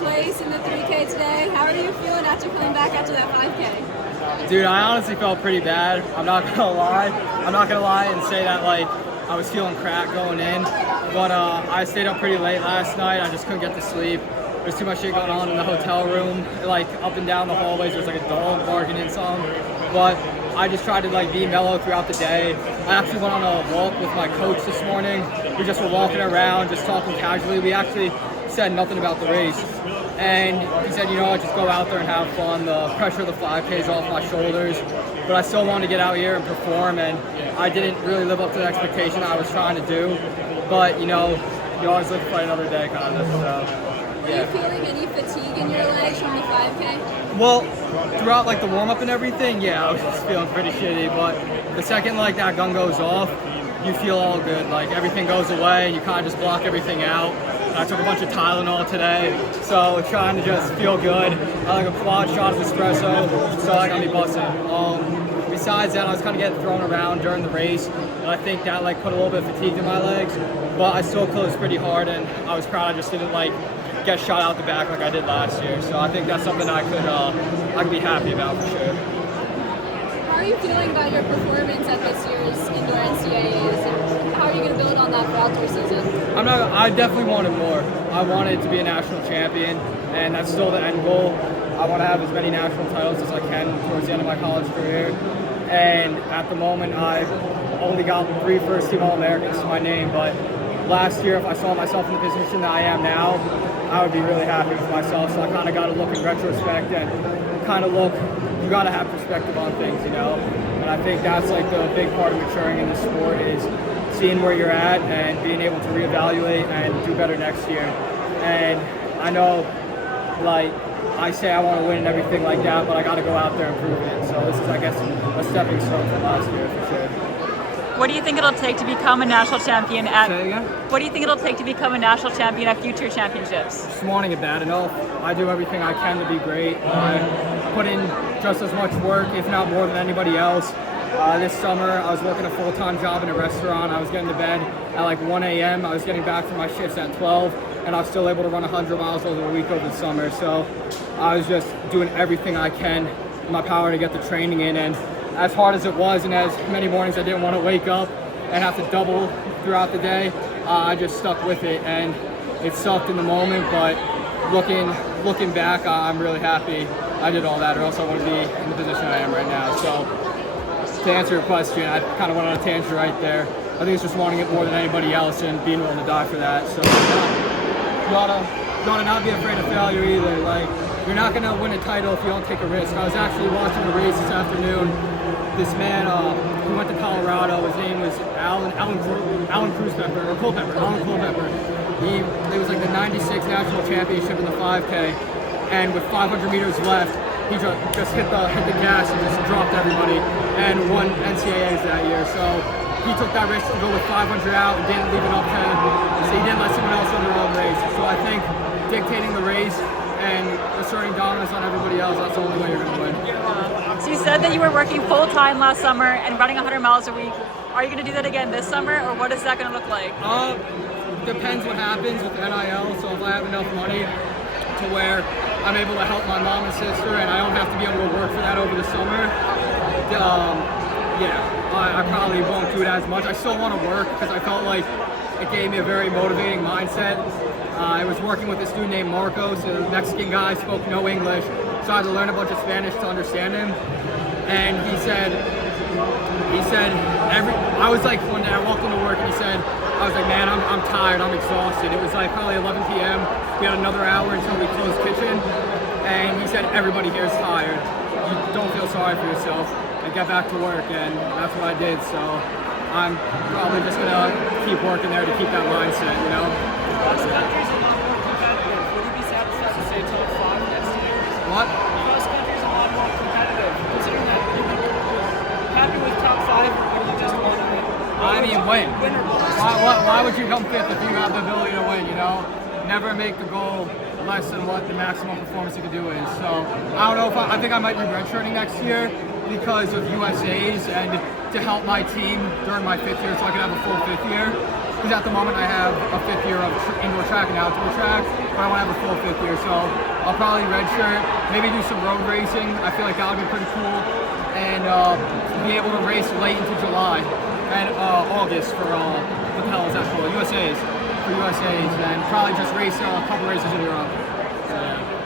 place in the 3K today. How are you feeling after coming back after that 5K? Dude, I honestly felt pretty bad. I'm not gonna lie. I'm not gonna lie and say that like I was feeling crap going in, but I stayed up pretty late last night. I just couldn't get to sleep. There's too much shit going on in the hotel room. Like up and down the hallways, there's like a dog barking in some. But I just tried to like be mellow throughout the day. I actually went on a walk with my coach this morning. We just were walking around, just talking casually. We actually said nothing about the race. And he said, you know, just go out there and have fun. The pressure of the 5K is off my shoulders. But I still wanted to get out here and perform, and I didn't really live up to the expectation I was trying to do. But, you know, you always live to fight another day, kind of. So. Are you feeling any fatigue in your legs from the 5K? Well, throughout like the warm-up and everything, yeah, I was just feeling pretty shitty. But the second like that gun goes off, you feel all good. Like everything goes away, and you kind of just block everything out. I took a bunch of Tylenol today, so trying to just feel good. I like a quad shot of espresso, so I got me busting. Besides that, I was kind of getting thrown around during the race, and I think that like put a little bit of fatigue in my legs. But I still closed pretty hard, and I was proud I just didn't like get shot out the back like I did last year. So I think that's something I could be happy about for sure. How are you feeling about your performance at this year's indoor NCAAs, and how are you going to build on that for outdoor season? I definitely wanted more. I wanted to be a national champion, and that's still the end goal. I want to have as many national titles as I can towards the end of my college career. And at the moment, I've only got 3 first-team All-Americans to my name, but last year, if I saw myself in the position that I am now, I would be really happy with myself. So I kind of got to look in retrospect and kind of look, you got to have perspective on things, you know? And I think that's like the big part of maturing in the sport is seeing where you're at and being able to reevaluate and do better next year. And I know, like, I say I want to win and everything like that, but I got to go out there and prove it. So this is, I guess, a stepping stone from last year for sure. What do you think it'll take to become a national champion at? Say again? What do you think it'll take to become a national champion at future championships? Just wanting it bad enough. I do everything I can to be great. I put in just as much work, if not more than anybody else. This summer, I was working a full-time job in a restaurant. I was getting to bed at like 1 a.m. I was getting back from my shifts at 12, and I was still able to run 100 miles over a week over the summer. So I was just doing everything I can in my power to get the training in. And as hard as it was, and as many mornings I didn't want to wake up and have to double throughout the day, I just stuck with it, and it sucked in the moment, but looking back, I'm really happy I did all that, or else I wouldn't be in the position I am right now. So to answer your question, I kind of went on a tangent right there. I think it's just wanting it more than anybody else and being willing to die for that. So you gotta not be afraid of failure either. Like, you're not gonna win a title if you don't take a risk. I was actually watching the race this afternoon. This man, who went to Colorado, his name was Alan Culpepper. It was like the 96 national championship in the 5K, and with 500 meters left, he just hit the gas and just dropped everybody and won NCAAs that year. So he took that risk to go with 500 out and didn't leave it up to him. So he didn't let someone else run their own race. So I think dictating the race and asserting dominance on everybody else, that's the only way you're going to win. So you said that you were working full-time last summer and running 100 miles a week. Are you going to do that again this summer, or what is that going to look like? Depends what happens with NIL. So if I have enough money to where I'm able to help my mom and sister and I don't have to be able to work for that over the summer, I probably won't do it as much. I still want to work because I felt like it gave me a very motivating mindset. I was working with this dude named Marcos, a Mexican guy, spoke no English, so I had to learn a bunch of Spanish to understand him. And he said, I was like, one day I walked into work and I was like, man, I'm tired, I'm exhausted. It was like probably 11 p.m. We had another hour until we closed kitchen. And he said, everybody here is tired. You don't feel sorry for yourself. And get back to work, and that's what I did. So I'm probably just gonna keep working there to keep that mindset, you know? Most countries are a lot more competitive. Would you be satisfied to say top 5 next year? What? Most countries are a lot more competitive. Considering that you're happy with top 5, or do you just want to win? I mean, win. Win or bust. Why would you come fifth if you have the ability to win, you know? Never make the goal less than what the maximum performance you can do is. So I don't know if I think I might be redshirting next year because of USA's and to help my team during my 5th year so I can have a full 5th year. Because at the moment I have a 5th year of indoor track and outdoor track. but I want to have a full 5th year. So I'll probably redshirt, maybe do some road racing. I feel like that would be pretty cool, and be able to race late into July and August for what the hell is that called? USA's, and probably just race a couple races in Europe. So, yeah.